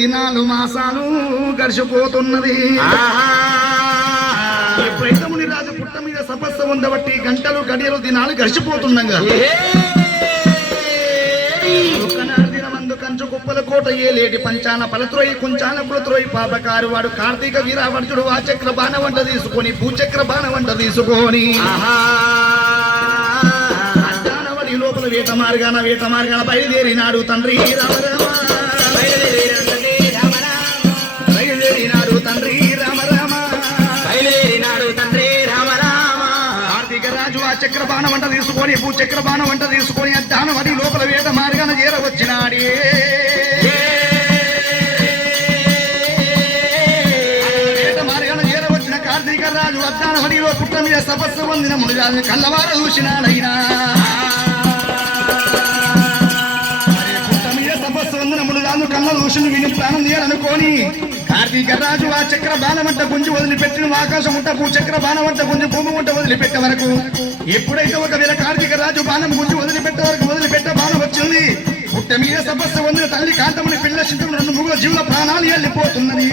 దినాలు మాసాలు గడిచిపోతున్నది. ఆహా. ఎప్పుడైతే ముని రాజు పుట్ట మీద సపస్సు ఉండబట్టి గంటలు గడియలు దినాలు గడిచిపోతుండగా కంచు కుప్పల కోట ఏలేటి పంచాన పలత్రోయి కుంచాన పులత్రోయి పాపకారు వాడు కార్తీక వీరావర్జుడు ఆ చక్ర బాణ వంట తీసుకొని భూచక్ర బాణ వంట తీసుకొని. లోపల వేట మార్గాన వేట మార్గాన బయలుదేరినాడు తండ్రి రామరామ. చక్ర వంట తీసుకొని భూచక్ర బాణ వంట తీసుకొని అడ్డానవడి లోపల వేట మార్గాన చేరవచ్చినాడే. వేట మార్గాన చేరవచ్చిన కార్తీక రాజు పుట్ట మీద సపస్సు పొందిన మునిరాజు కళ్ళవార చూసినాడైనా. పుట్ట మీద తపస్సు పొందిన మునిరాజు కళ్ళ దూషణ విని ప్రాణం చేయాలనుకోని కార్తీక రాజు ఆ చక్ర బాణమంట గుంజి వదిలిపెట్టిన ఆకాశం ఉంట భూ చక్ర బాణమంట గుంజి భూమి ఉంట వదిలిపెట్టే వరకు. ఎప్పుడైతే ఒకవేళ కార్తీక రాజు బాణం గుంజి వదిలిపెట్టే వరకు వదిలిపెట్టే బాణం వచ్చింది పుట్ట మీద తపస్సు వందిన తల్లి కాంతముని పిల్ల సింధులు రెండు ముగ్గుల జీవుల ప్రాణాలు వెళ్ళిపోతున్నది.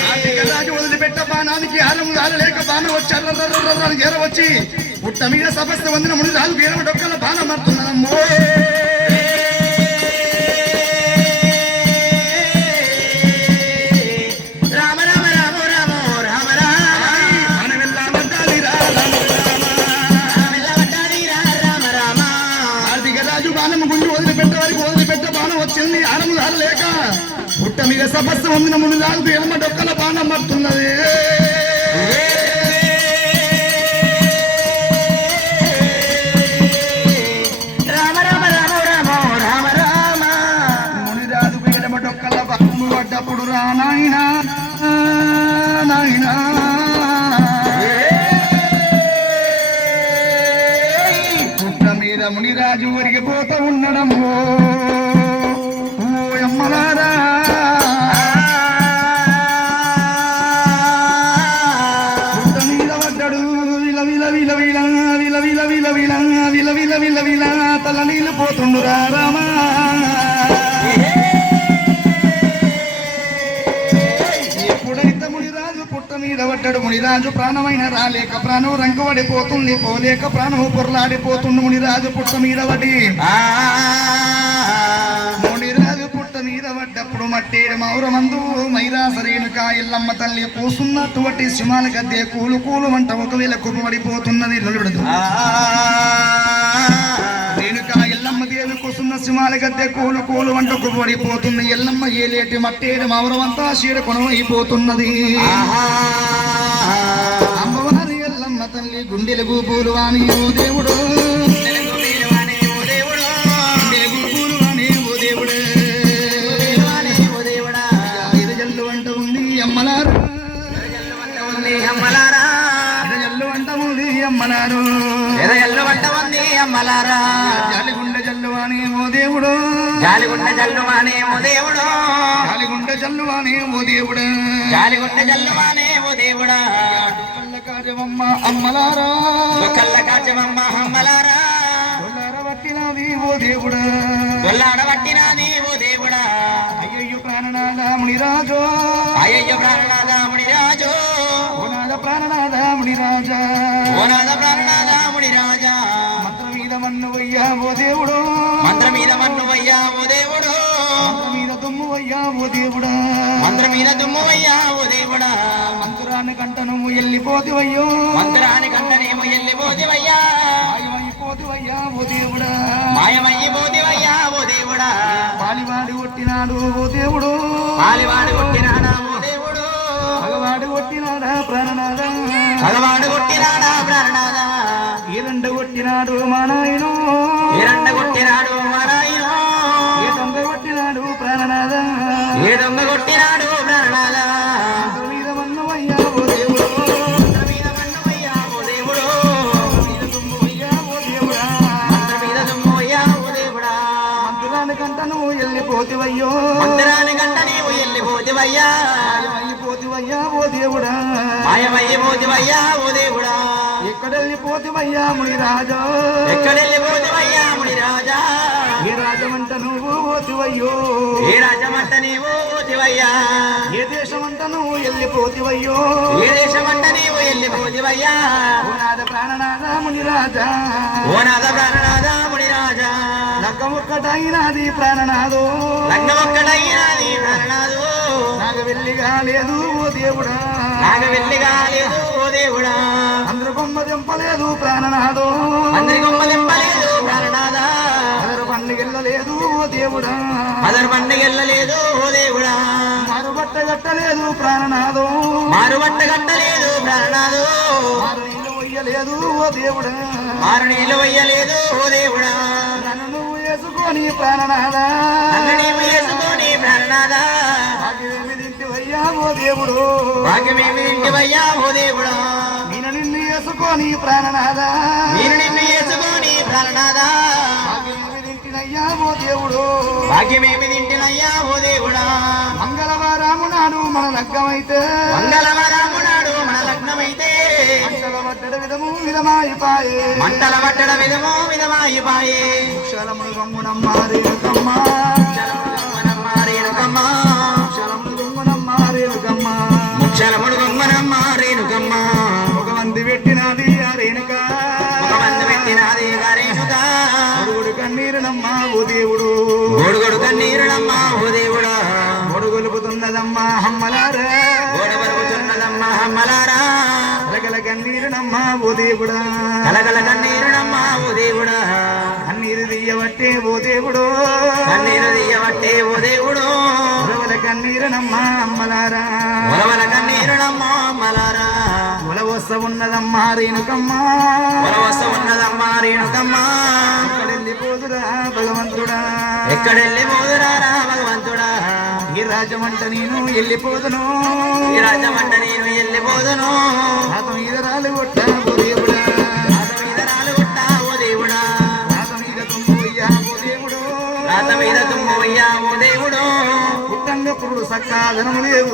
కార్తీక రాజు వదిలిపెట్ట బాణానికి హారం లేక బాణం వచ్చి అర్రర్రర్రని చేరవచ్చి పుట్ట మీద సమస్య వందిన ముడి రాజు వీరవ డొక్కల బాణం మడుతున్నానమ్మో మీద సమస్య ఉంది ముందు తాగుతూ ఎనమ డొక్కల బాణం పడుతున్నది. పడ్డప్పుడు మీద మునిరాజు ఒరిగిపోతూ ఉండడం విల తల నీళ్ళు పోతుండురా రామా. ఎప్పుడైతే మునిరాజు పుట్ట మీద పడ్డాడు మునిరాజు ప్రాణమైన రాలేక ప్రాణం రంకబడిపోతుంది పోలేక ప్రాణం పొరలాడిపోతుంది మునిరాజు పుట్ట మీద పడి. మునిరాజు పుట్ట మీద పడ్డప్పుడు మట్టేడు మౌరమందు మైరాసరేణుక ఇల్లమ్మ తల్లి కూసున్నటువంటి సింహాల గద్దె కూలు కూలు వంట ఒకవేళ కుప్పబడిపోతున్నది. నిలబడదు సింహాల కూలు కూలు అంటూ కుమ్మడిపోతుంది ఎల్లమ్మ ఏలేటి మట్టేడు మవరమంతా చీర కొనమైపోతున్నది అమ్మవారి ఎల్లమ్మ తల్లి గుండెల గూపులు ఓ దేవుడు. అమ్మలారా. ఎర్ర ఎల్లు వంట ఉంది అమ్మలారా. జాలిగుండ జల్లువానే ఓ దేవుడు. జాలిగుండ జల్లు వాణి ఓ దేవుడు. జాలిగుండ జల్లువానే ఓ దేవుడా. కళ్ళ కార్యమమ్మ అమ్మలారా. కళ్ళ కాచమమ్మ హమ్మలారా కొల్లార పట్టినది ఓ దేవుడు. గొల్లాడబట్టినాది ఓ దేవుడా. అయ్యయ్యో ప్రాణనాథ మునిరాజు. అయ్యయ్య ప్రాణనాథ మునిరాజు. ఓనాథ ప్రాణనాథ మునిరాజా. ఓనాథ ప్రాణనాథ మునిరాజా. మన్నువయ్యా ఓ దేవుడు. మంత్ర మీద మన్నువయ్యా ఓ దేవుడు మీద దుమ్మువయ్యా ఓ దేవుడా. మంత్ర మీద దుమ్మువయ్యా ఓ దేవుడా. మంత్రాన్ని కంట నువ్వు వెళ్ళిపోతివయ్యో మంత్రాన్ని కంట నేను వెళ్ళిపోతివయ్యా మాయమైపోతివయ్యా ఓ దేవుడా. మాయమైపోతివయ్యా ఓ దేవుడా. పాలివాడి కొట్టినాడు ఓ దేవుడు. పాలివాడి కొట్టినాడా ఓ దేవుడు. అగవాడు కొట్టినాడా ప్రాణనాదా అలవాడు కొట్టినాడా ప్రాణనాదా ఈ రెండు కొట్టినాడు మా నాయను కొట్టినాడు మా నాయను ఏ దొంగ కొట్టినాడు ప్రాణనాథ. ఏ దొంగ కొట్టినాడు ప్రాణనాథ. గంట నువ్వు వెళ్ళిపోతివయ్యో మందిరాని గంట నీవు వెళ్ళిపోతివయ్యా మాయమైపోతివయ్యా ఓ దేవుడా. మాయమైపోతివయ్యా ఓ దేవుడా. ఎక్కడెళ్ళిపోతుమయ్యా మునిరాజా? ఎక్కడెళ్ళిపోతుమయ్యా మునిరాజా? ఏ రాజమంట నువ్వు పోతివయ్యో? ఏ రాజమంట నీవు పోతివయ్యా? ఏ దేశమంట నువ్వు వెళ్ళిపోతివయ్యో ఏ దేశమంట నీవు వెళ్ళిపోతివయ్యా ఓనాద ప్రాణనాద మునిరాజా. ఓనాద ప్రాణనాద మునిరాజా? లగ్గం ఒక్కటైనది ప్రాణనాథో లంగ ఒక్కడైనది ప్రాణనాథు నాకు వెళ్ళిగా లేదు ఓ దేవుడా. నాగ వెళ్ళిగా లేదు ఓ దేవుడా అందరు బొమ్మ దింపలేదు ప్రాణనాథో అందరి ప్రాణనాథా అందరు పండుగెళ్ళలేదు ఓ దేవుడా. మదర్ పండుగెళ్ళలేదు ఓ దేవుడా. మరుబట్ట కట్టలేదు ప్రాణనాథో మారు బట్ట కట్టలేదు ప్రాణనాథు మారు నీళ్ళు వయ్యలేదు ఓ దేవుడా. మారు నీళ్ళు వయ్యలేదు ఓ దేవుడా. నీవు వేసుకొని ప్రాణనాథా భాగ్యమేమి తింటివయ్యా ఓ దేవుడు? దేవుడా? నేను నిన్ను వేసుకొని ప్రాణనాథా నేను నిన్ను వేసుకొని ప్రాణనాథా భాగ్యమేమి తింటినయ్యా ఓ దేవుడు? భాగ్యమేమి తింటినయ్యా ఓ దేవుడా? మంగళవారము నాడు మన లగ్గమైతే. మంగళవారము విధమాయిపాయే. మంటల పట్టడ విధమో విధమాయిపాయే. శలమును గమ్మునమ్మ రేణుకమ్మ. రేణుకమ్మ, శలమును గమ్మునమ్మ రేణుకమ్మ. ముచ్చలముడు గొమ్మనమ్మ రేణుకమ్మ. ఒక మంది పెట్టినది రేణుక. ఒక మంది పెట్టినది రేణుక. అడుగుడు కన్నీరునమ్మ ఓ దేవుడు. గోడుగొడు కన్నీరుడమ్మ ఓ దేవుడా. గొడుగొలుపుతున్నదమ్మ హమ్మలారా. గోడ వరుగుతున్నదమ్మ అమ్మలారా కలకల కన్నీరునమ్మ ఓ దేవుడా కలగల కన్నీరుడమ్మ ఓ దేవుడా కన్నీరు తీయబట్టే ఓ దేవుడు. కన్నీరు తీయబట్టే ఓ దేవుడు. ఉలవల కన్నీరునమ్మ అమ్మలారా. ఒలవల కన్నీరుడమ్మ అమ్మలారా. ఉలవస్త ఉన్నదమ్మ రేణుకమ్మ. ఒలవస్త ఉన్నదమ్మ రేణుకమ్మ. ఎక్కడెళ్ళిపోదురా భగవంతుడా. ఎక్కడెళ్ళి పోదురారా భగవంతుడా. ఈ రాజమంట నేను వెళ్ళిపోదును ఈ రాజమంట నేను వెళ్ళిపోదును పురుడు సక్కాదనము లేవు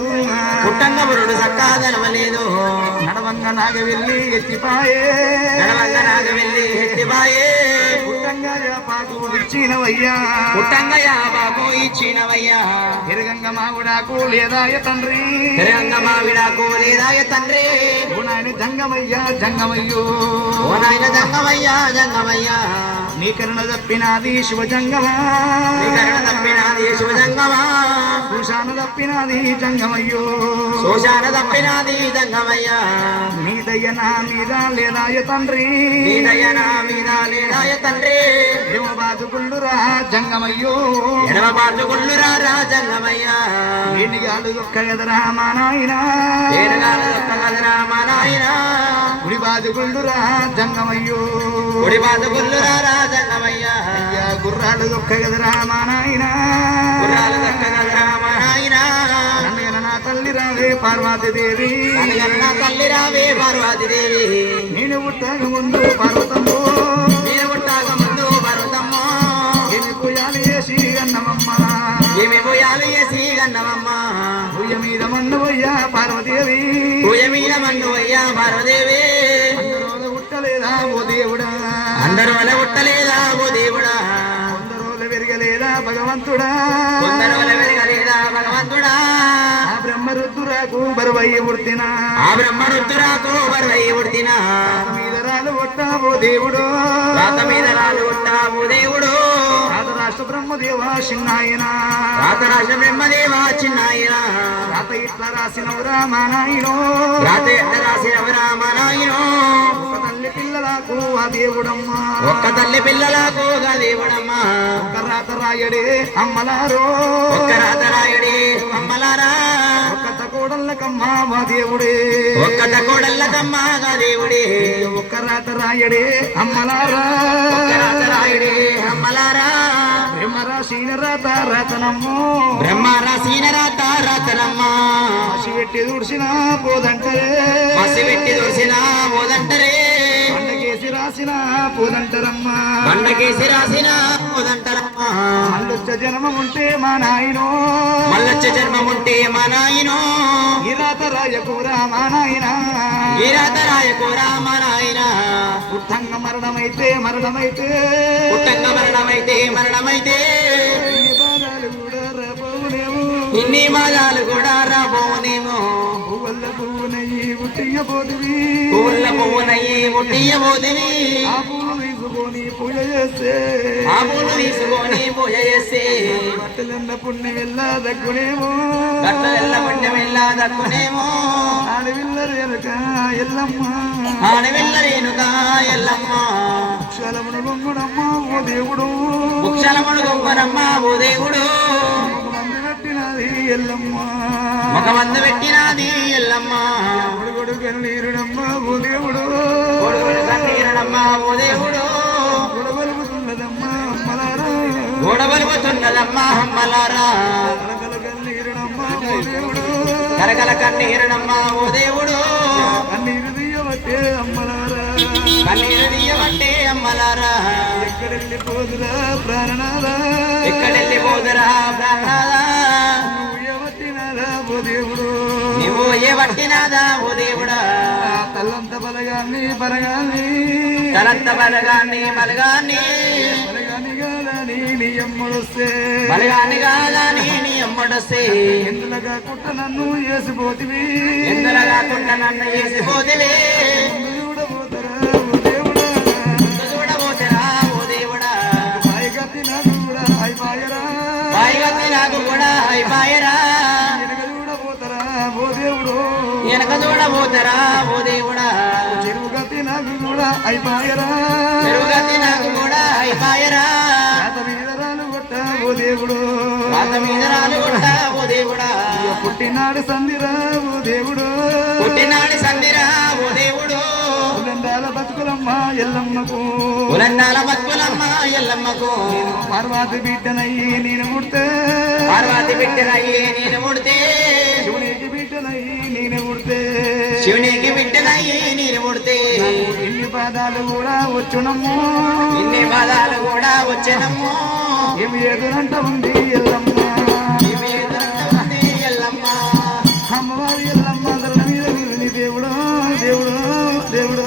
పుట్టంగ పురుడు సక్కాదనవలేదు నడవంగ నాగ వెళ్ళి ఎత్తిపాయే. గడవంగ నాగ వెళ్ళి ఎట్టిబాయే పుట్టంగ పాకు ఇచ్చినవయ్యా. తిరగంగ మావిడాకు లేదాయ తండ్రి. తిరంగ మావిడాకు లేదాయ తండ్రి. ఓ నాయన జంగమయ్యా జంగమయ్యో. ఓ నాయన జంగమయ్యా జంగమయ్యా. నీ కరుణ తప్పినాది శివ జంగమా నీ కరుణ తప్పినాది శివజంగమా? భూషాన తప్పినాది జంగమయ్యో? శోషాన తప్పినాది జంగమయ్యా? నీ దయ్య నా మీద లేదాయ తండ్రి. నీ దయ నా మీద లేదాయ తండ్రి. ఏమ బాదుకుండురా జంగమయ్యో? ఎడమ పాటుకుళ్ళురా రాజంగమయ్యా నీటి గాలు దొక్క ఎదరా మా నాయన ఏనుగాల దొక్క కదరా మా నాయనా గుడి బాదుకుండురా జంగమయ్యో? గుడి పాటుకుళ్ళురా రాజంగమయ్యా అయ్యా గుర్రాలు దొక్క ఎదరా మా నాయన గుర్రాల దొక్క కదరా మా నాయనా నా తల్లి రావే పార్వతి దేవి అనగన్న తల్లి రావే పార్వతి దేవి నేను పుట్టక ముందు పర్వతము నేను పుట్టాక ముందు పర్వతమ్మ. ఏమి పూజాలు చేసి అన్నమమ్మ ఏమి పోయాలి వేసి గన్నమమ్మ పుట్టలేదా ఓ దేవుడా? అందరోల పెరగలేదా భగవంతుడా? కొందరు అలా వెరగలేదా భగవంతుడా? ఆ బ్రహ్మరుద్దురాకు బరువయ్య పుట్టినా ఆ బ్రహ్మరుద్దురాకు బరువై ఉడితినా? మీద రాలు కొట్టావో దేవుడు. రాత మీద రాలు కొట్టావు దేవుడు. రాత రాష్ట్ర బ్రహ్మదేవ చిన్నాయన. రాత రాజ బ్రహ్మదేవా చిన్నాయన. రాత ఇట్లా రాసినవురా మా నాయనో రాత ఎట్ట రాసిన రామనాయనో. తల్లి పిల్లలకు ఆ దేవుడమ్మా. ఒక్క తల్లి పిల్లలకు గా దేవుడమ్మా. ఒక్క రాత రాయడే అమ్మలారో. ఒక్క రాత రాయుడి అమ్మలారా ఒక్క కోడళ్ళకమ్మా మా దేవుడే. ఒక్క కోడళ్ళకమ్మా గా దేవుడి. ఒక్క రాత రాయడే అమ్మలారా. ఒక్క రాత రాయుడి అమ్మలారా. బ్రహ్మరాశీన రాత రాతనమ్మో రాసి పెట్టి దుడిసిన పోదంటే మసి పెట్టి దోసిన ఓదంటరే కేసి రాసిన పూదంటరమ్మ. బండకేసి రాసిన పూదంటరమ్మ. మళ్ళొచ్చ జన్మం ఉంటే మా నాయనో. మళ్ళొచ్చ జన్మం ఉంటే మా నాయనో. ఇరాత రాయకూరా మా నాయన. ఇరాత రాయకూరా మా నాయన. ఉత్తంగ మరణమైతే మరణమైతే. ఉత్తంగ మరణమైతే మరణమైతే. ఇన్ని బాధలు కూడా రాబోనేమో ఇన్ని బాధలు కూడా రాబోనేమో పోతివి పూల పువ్వునయ్యి ముట్టియబోదివి ఆ పువ్వు తీసుకొని పూజ చేస్తే. ఆ పూలు తీసుకొని పూజ చేస్తే. బట్టలన్న పుణ్యం వెళ్ళా దక్కునేమో. గట్ల పుణ్యం వెళ్ళా దక్కునేమో. ఆడవిల్ల రేణుక ఎల్లమ్మ. ఆడవిల్ల రేణుక ఎల్లమ్మ. క్షలమును గొంగుడమ్మ ఓ దేవుడు. ముక్షలముడు గొప్పనమ్మ ఓ దేవుడు. పెట్టినది ఎల్లమ్మ. ఒక మందు పెట్టినది ఎల్లమ్మ. కొడుకొడు కన్నీరుడమ్మ ఓ దేవుడు. కన్నీరడమ్మ ఓ దేవుడు. గొడవలుగుతున్నదమ్మ అమ్మలారా. అమ్మలారా. కలకల కన్నీరుడమ్మ ఓ దేవుడు. కరకల కన్నీరడమ్మ ఓ దేవుడు. కన్నీరు తీయబట్టే అమ్మలారా. కన్నీరు అమ్మలారా. ఎక్కడెళ్ళిపోదురా ప్రాణనాదా ఎక్కడెళ్ళి పోదురా ప్రాణాదా నువ్వెవట్టినారా ఓ దేవుడు? నువ్వు ఏ పట్టినాదా ఓ దేవుడా? ఆ తల్లంత బలగాన్ని బలగాన్ని. తలంత బలగాన్ని బలగాన్ని. బలగాన్ని కాదని నీ అమ్మడొస్తే బలగాన్ని కాదని నీ అమ్మడొస్తే ఎందులగా కుట్ట నన్ను వేసిపోతివి ఎందర కాకుండా నన్ను వేసిపోతివే నాకు కూడా అయిపోయరా వెనక చూడబోతరా ఓ దేవుడు. వెనక చూడబోతరా ఓ దేవుడా. చెరువు గతి నాకు కూడా అయిపోయరా పెరుగుగతి నాకు కూడా అయిపోయరా ఓ దేవుడు. పుట్టినాడు సందిరా ఓ దేవుడు. పుట్టినాడి ఎల్లమ్మకు. ఉలందాల బతుకులమ్మ ఎల్లమ్మకు. పార్వతి బిడ్డనయ్యి నేను ముడితే పార్వతి బిడ్డనయ్యి నేను ముడితే శివునికి బిడ్డనయ్యి నేను ముడితే శివునికి బిడ్డనయ్యి నేను ముడితే ఎన్ని పాదాలు కూడా వచ్చునమ్ము. ఇన్ని బాధలు కూడా వచ్చేనమ్ము. ఏమి ఎదురంట ఉంది ఎల్లమ్మ. అమ్మవారి ఎల్లమ్మ ధరణ మీద దేవుడు దేవుడు దేవుడు.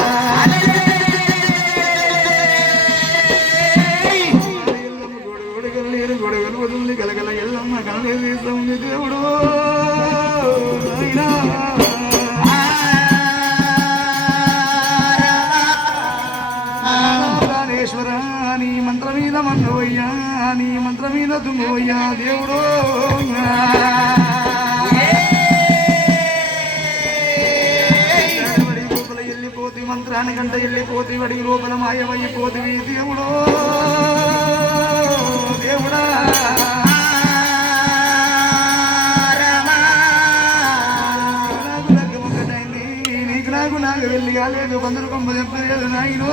కాలేదు కొందరు కొంప చెప్పలేదు నాయనో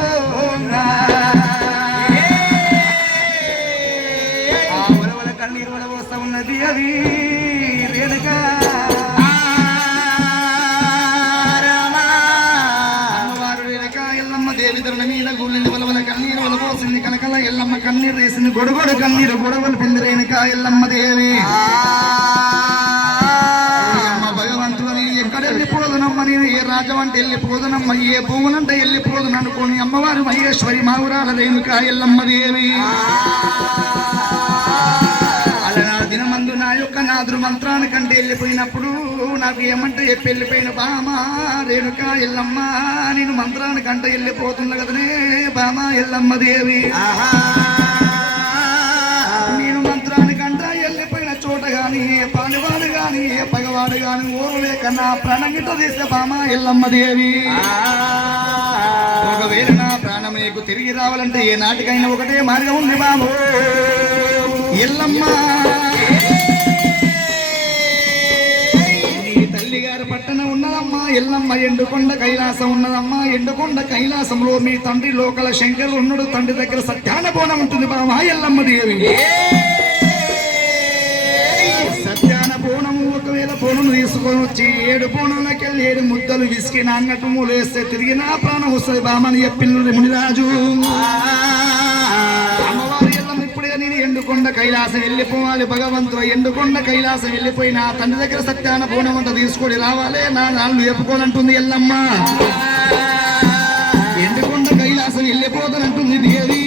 ఆ ఒలవల కన్నీరు వల వస్తా ఉన్నది అది. రేణుక. కన్నీరు వల పోసింది కనకల ఎల్లమ్మ కన్నీరు వేసింది గొడగొడ కన్నీరు గొడవలు రేణుక ఎల్లమ్మ దేవి. అంటే వెళ్ళిపోదునమ్మ ఏ భూములంటే వెళ్ళిపోదును అనుకోని అమ్మవారు మహేశ్వరి మావురాల రేణుక ఎల్లమ్మ దేవి. అలా దినమందు నా యొక్క నాదురు మంత్రానికంటే వెళ్ళిపోయినప్పుడు నాకు ఏమంటే చెప్పి వెళ్ళిపోయిన బామ రేణుక ఎల్లమ్మ నేను మంత్రానికంటే వెళ్ళిపోతున్నా కదనే బామ ఎల్లమ్మ దేవి. నేను మంత్రానికంట వెళ్ళిపోయిన చోట గాని ఏ పానివాడు గాని ఏ వాడు గాని ఊరు లేక నా తీసే బామ ఎల్లమ్మ దేవి. ఒకవేళ నా ప్రాణం నీకు తిరిగి రావాలంటే ఏ నాటికైనా ఒకటే మార్గం ఉంది బాబు. ఎల్లమ్మ పట్టణ ఉన్నదమ్మా ఎల్లమ్మ ఎండుకొండ కైలాసం ఉన్నదమ్మా ఎండుకొండ కైలాసంలో మీ తండ్రి లోకల శంకరు ఉన్నాడు తండ్రి దగ్గర సత్యాన బోనం ఉంటుంది బామా ఎల్లమ్మ దేవి. తీసుకొని వచ్చి ఏడు బోనంలోకి ఏడు ముద్దలు విసికి నాన్నట్టు మూలేస్తే తిరిగి నా ప్రాణం వస్తుంది బామని చెప్పిండు మునిరాజు. అమ్మవారి ఎల్లమ్మ ఇప్పుడే నేను ఎండుకొండ కైలాసం వెళ్ళిపోవాలి భగవంతుడు ఎండుకొండ కైలాసం వెళ్ళిపోయిన తండ్రి దగ్గర సత్యాన బోనం అంతా తీసుకొని రావాలి నా నాళ్ళు చెప్పుకోనంటుంది ఎల్లమ్మ. ఎండుకొండ కైలాసం వెళ్ళిపోతానంటుంది దేవి.